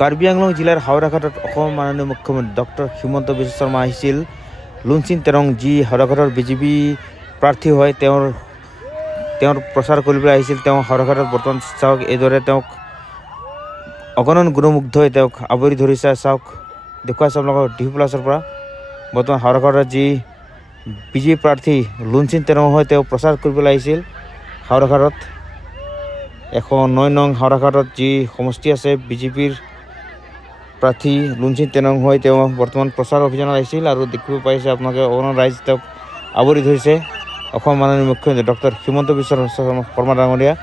কাৰ্বি আংলং জিলাৰ হাওৰাঘাটত অসমৰ মাননীয় মুখ্যমন্ত্ৰী ডক্টৰ হিমন্ত বিশ্ব শৰ্মা আহিছিল। লুনচিন তেৰং যি হাওৰাঘাটৰ বিজেপি প্ৰাৰ্থী হয় তেওঁৰ প্ৰচাৰ কৰিবলৈ আহিছিল। তেওঁ হাওৰাঘাটত বৰ্তমান চাওক এইদৰে তেওঁক অগণন গুণমুগ্ধই তেওঁক আৱৰি ধৰিছে। চাওক দেখুৱাইছে আপোনালোকৰ ডিফু প্লাছৰ পৰা। বৰ্তমান হাওৰাঘাটত যি বিজেপি প্ৰাৰ্থী লুনচিন তেৰং হয় তেওঁ প্ৰচাৰ কৰিবলৈ আহিছিল হাওৰাঘাটত। 109 নং হাওৰাঘাটত যি সমষ্টি আছে বিজেপিৰ প্ৰাৰ্থী লুনচিন তেৰং হয় তেওঁ বৰ্তমান প্ৰচাৰ অভিযানত আহিছিল আৰু দেখিব পাইছে আপোনালোকে অগণন ৰাইজ তেওঁক আৱৰি ধৰিছে। অসম মাননীয় মুখ্যমন্ত্ৰী ডক্টৰ হিমন্ত বিশ্ব শৰ্মা ডাঙৰীয়া।